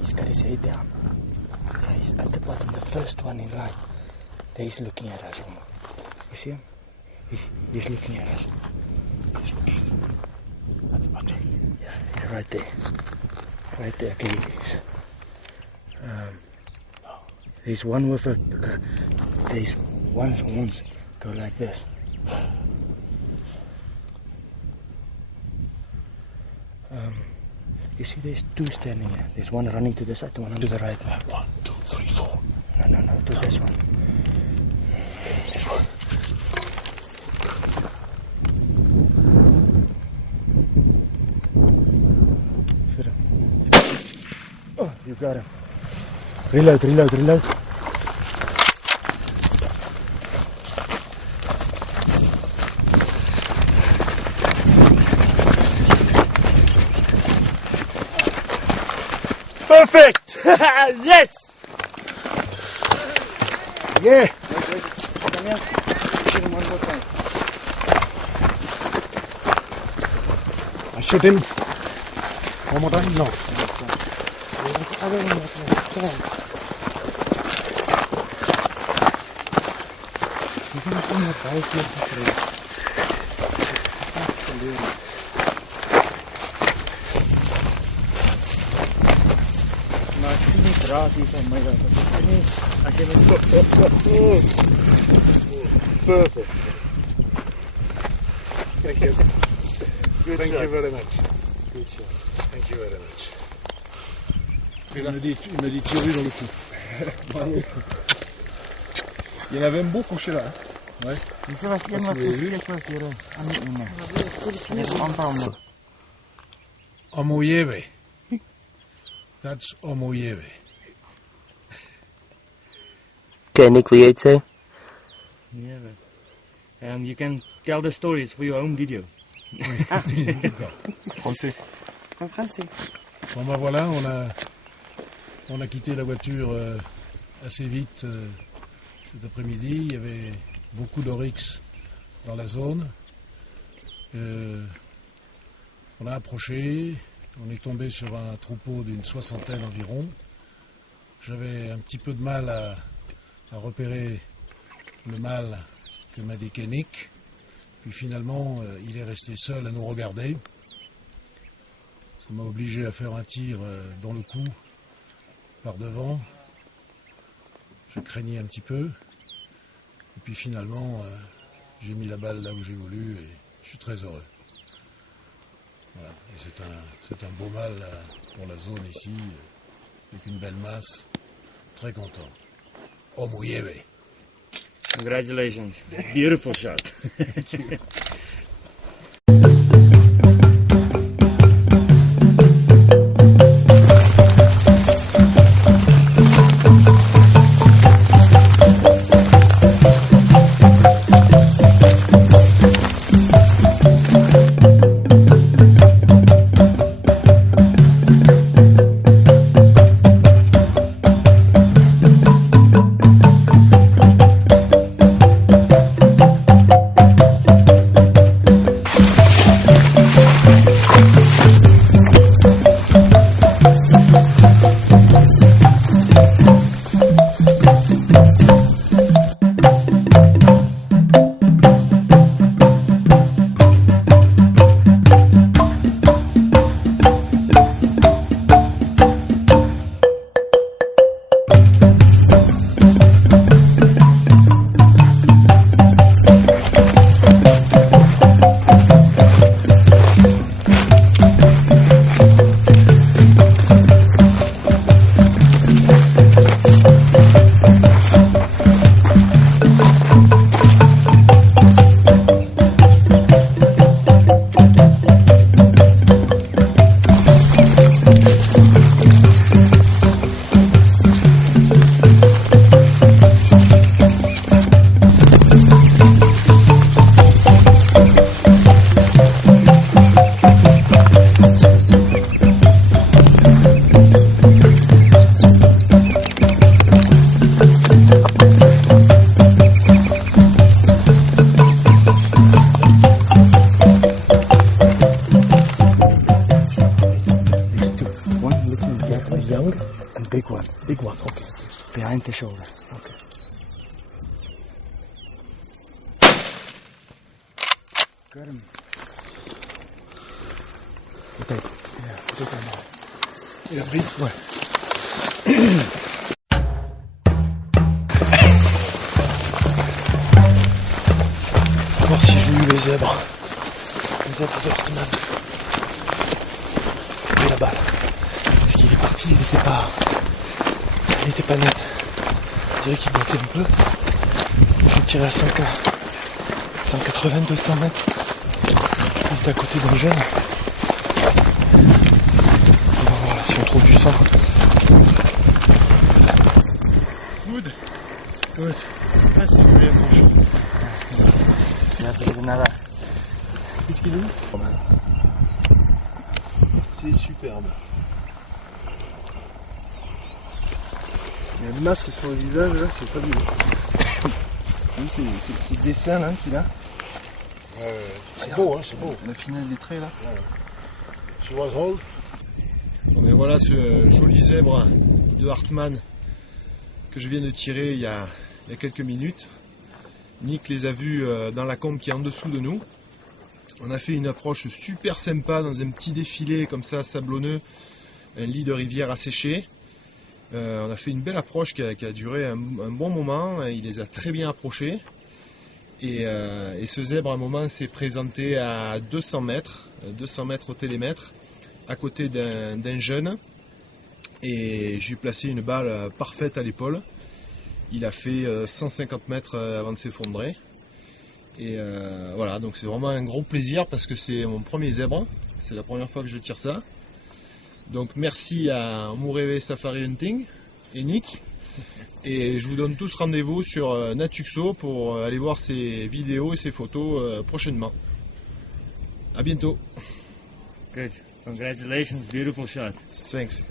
He's got his head down. Yeah, he's at the bottom, the first one in line. There he's looking at us. You see him? He's looking at us. He's looking at the bottom. Yeah, right there. Right there. Okay, there's one with a... there's one's horns go like this. You see there's two standing here. There's one running to the side, the one to the right. 1, 2, 3, 4. No, to this one. This one. Shoot him. Oh, you got him. Reload. Perfect! Yes! Yeah! Wait. Come here. Shoot him one more time. I shoot him. One more time? No. Maar ik zie niet raad hier van mij. Als je het... Perfect. Thank you. Thank shot. you very much. Good shot. Thank you very much. Il m'a dit tirer dans le cou. Il y en avait beaucoup chez là. Ouais. Dus was één wat is was hier aan de ene. Omoyeve. That's Omoyeve. Okay, Nick, wil je iets zeggen? Yeah, man. You can tell the stories for your own video. D'accord. Français. En français. Bon ben voilà, on a quitté la voiture assez vite cet après-midi. Il y avait beaucoup d'oryx dans la zone. On a approché, on est tombé sur un troupeau d'une 60aine environ. J'avais un petit peu de mal à repérer le mâle que m'a indiqué Nick. Puis finalement, il est resté seul à nous regarder. Ça m'a obligé à faire un tir dans le cou, par devant. Je craignais un petit peu. Et puis finalement, j'ai mis la balle là où j'ai voulu et je suis très heureux. Voilà. Et c'est un beau mâle pour la zone ici, avec une belle masse. Très content. Omoyeve. Congratulations. Beautiful shot. behind the shoulder. Okay. Got him. Peut-être. Yeah, put it on there. Il a pris? Ouais. On va voir si j'ai eu les zèbres. Les zèbres de Hartmann. Et la balle. Parce qu'il est parti, il était pas net. Je dirais qu'il bloquait un peu. J'ai tiré à 180, 200 mètres. Il était à côté d'un jeune. On va voir là si on trouve du sang. Good. Good. Ah, c'est très bien franchi. You have to get another. Qu'est-ce qu'il est? C'est superbe. Il y a le masque sur le visage là, c'est fabuleux. Vous c'est le dessin là qu'il a. C'est beau, hein, c'est beau. La finesse des traits là. She was old. Bon, ben voilà ce joli zèbre de Hartmann que je viens de tirer il y a quelques minutes. Nick les a vus dans la combe qui est en dessous de nous. On a fait une approche super sympa dans un petit défilé comme ça, sablonneux, un lit de rivière asséché. On a fait une belle approche qui a duré un bon moment, il les a très bien approchés. Et ce zèbre à un moment s'est présenté à 200 mètres au télémètre, à côté d'un jeune. Et j'ai placé une balle parfaite à l'épaule. Il a fait 150 mètres avant de s'effondrer. Et voilà, donc c'est vraiment un gros plaisir parce que c'est mon premier zèbre. C'est la première fois que je tire ça. Donc merci à Mourevé Safari Hunting et Nick. Et je vous donne tous rendez-vous sur Natuxo pour aller voir ses vidéos et ses photos prochainement. A bientôt. Good. Congratulations. Beautiful shot. Thanks.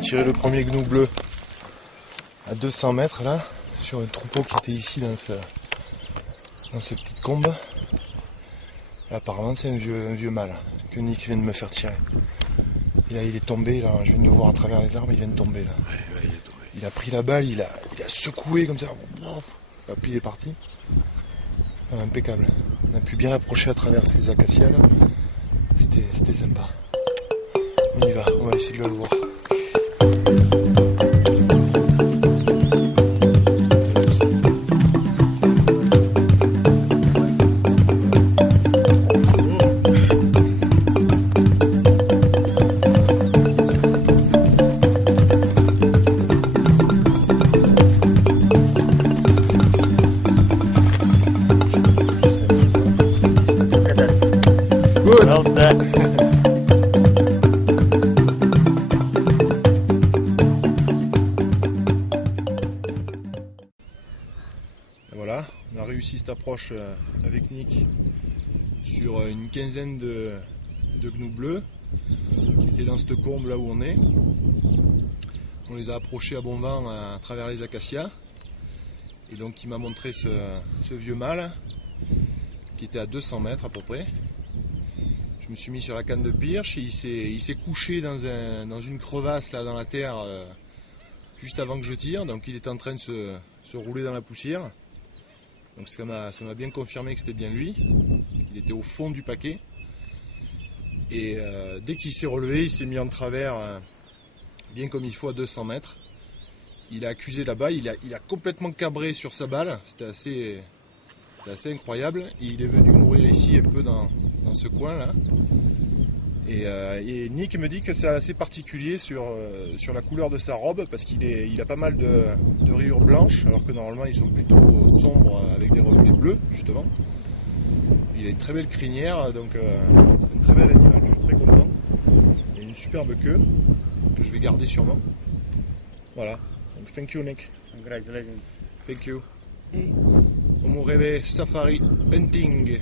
Tirer le premier gnou bleu à 200 mètres là, sur un troupeau qui était ici dans ce petit combe. Et apparemment c'est un vieux mâle que Nick vient de me faire tirer. Et là il est tombé, là, je viens de le voir à travers les arbres, il vient de tomber là. Ouais, il est tombé. Il a pris la balle, il a secoué comme ça, et puis il est parti. Ah, impeccable. On a pu bien l'approcher à travers ces acacias là. C'était sympa. On y va, on va essayer de le voir. réussi cette approche avec Nick sur une quinzaine de gnous bleus qui étaient dans cette combe là où on est. On les a approchés à bon vent à travers les acacias. Et donc il m'a montré ce vieux mâle qui était à 200 mètres à peu près. Je me suis mis sur la canne de pirche et il s'est couché dans une crevasse là dans la terre juste avant que je tire. Donc il était en train de se rouler dans la poussière. Donc ça m'a bien confirmé que c'était bien lui. Il était au fond du paquet. Et dès qu'il s'est relevé, il s'est mis en travers bien comme il faut à 200 mètres. Il a accusé là-bas, il a complètement cabré sur sa balle. C'était assez incroyable. Et il est venu mourir ici un peu dans ce coin là. Et Nick me dit que c'est assez particulier sur la couleur de sa robe parce qu'il a pas mal de rayures blanches alors que normalement ils sont plutôt sombres avec des reflets bleus justement. Il a une très belle crinière, donc c'est un très bel animal, je suis très content. Il a une superbe queue que je vais garder sûrement. Voilà, donc thank you Nick. Congratulations. Thank you. Omurebe Safari Hunting.